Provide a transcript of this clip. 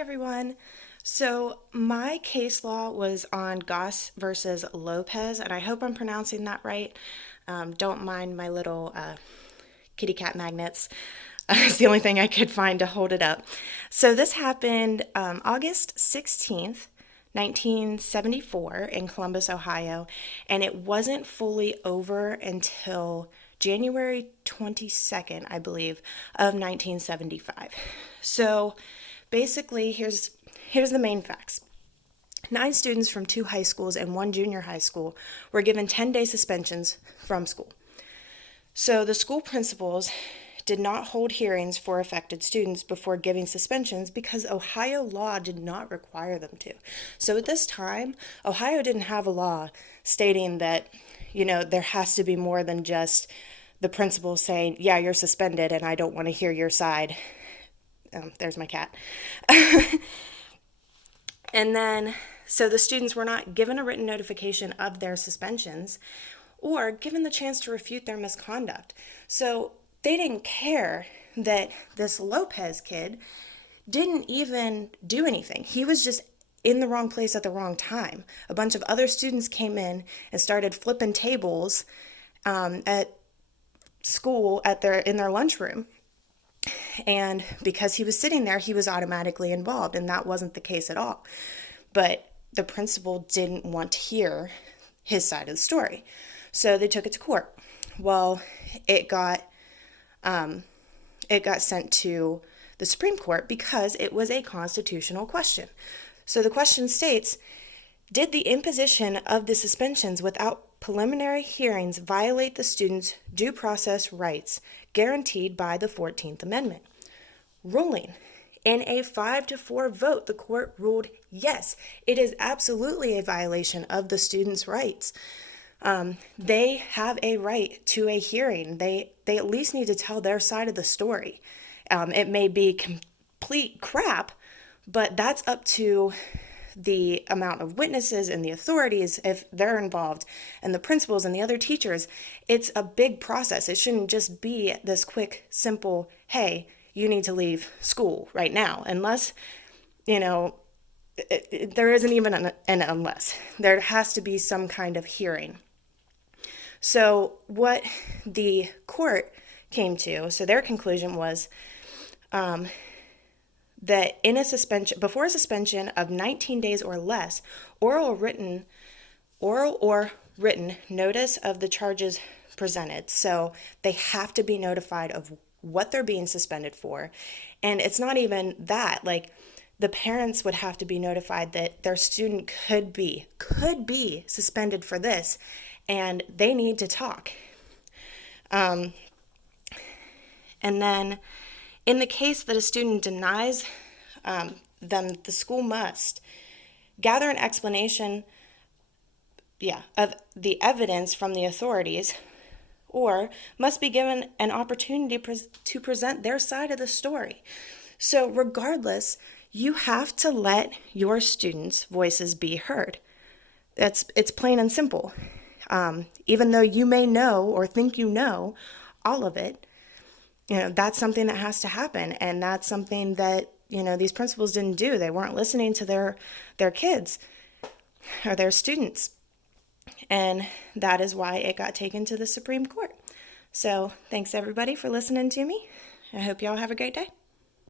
everyone. So my case law was on Goss versus Lopez, and I hope I'm pronouncing that right. Don't mind my little kitty cat magnets. It's the only thing I could find to hold it up. So this happened August 16th, 1974 in Columbus, Ohio, and it wasn't fully over until January 22nd, I believe, of 1975. So basically, here's the main facts. 9 students from 2 high schools and 1 junior high school were given 10-day suspensions from school. So the school principals did not hold hearings for affected students before giving suspensions because Ohio law did not require them to. So at this time, Ohio didn't have a law stating that, there has to be more than just the principal saying, yeah, you're suspended and I don't want to hear your side. There's my cat. And then, so the students were not given a written notification of their suspensions or given the chance to refute their misconduct. So they didn't care that this Lopez kid didn't even do anything. He was just in the wrong place at the wrong time. A bunch of other students came in and started flipping tables at school in their lunchroom. And because he was sitting there, he was automatically involved, and that wasn't the case at all. But the principal didn't want to hear his side of the story. So they took it to court. Well, it got sent to the Supreme Court because it was a constitutional question. So the question states, did the imposition of the suspensions without preliminary hearings violate the students' due process rights guaranteed by the 14th Amendment? Ruling. In a 5-4 vote, the court ruled yes, it is absolutely a violation of the students' rights. They have a right to a hearing. They at least need to tell their side of the story. It may be complete crap, but that's up to the amount of witnesses and the authorities if they're involved, and the principals and the other teachers. It's a big process. It shouldn't just be this quick, simple, hey, you need to leave school right now, unless, there isn't even an unless. There has to be some kind of hearing. So what the court came to, so their conclusion was that before a suspension of 19 days or less, oral or written notice of the charges presented. So they have to be notified of what they're being suspended for. And it's not even that, like the parents would have to be notified that their student could be suspended for this, and they need to talk. And then in the case that a student denies them, the school must gather an explanation of the evidence from the authorities, or must be given an opportunity to present their side of the story. So regardless, you have to let your students' voices be heard. It's plain and simple. Even though you may know or think you know all of it, that's something that has to happen. And that's something that, these principals didn't do. They weren't listening to their kids or their students. And that is why it got taken to the Supreme Court. So thanks everybody for listening to me. I hope y'all have a great day.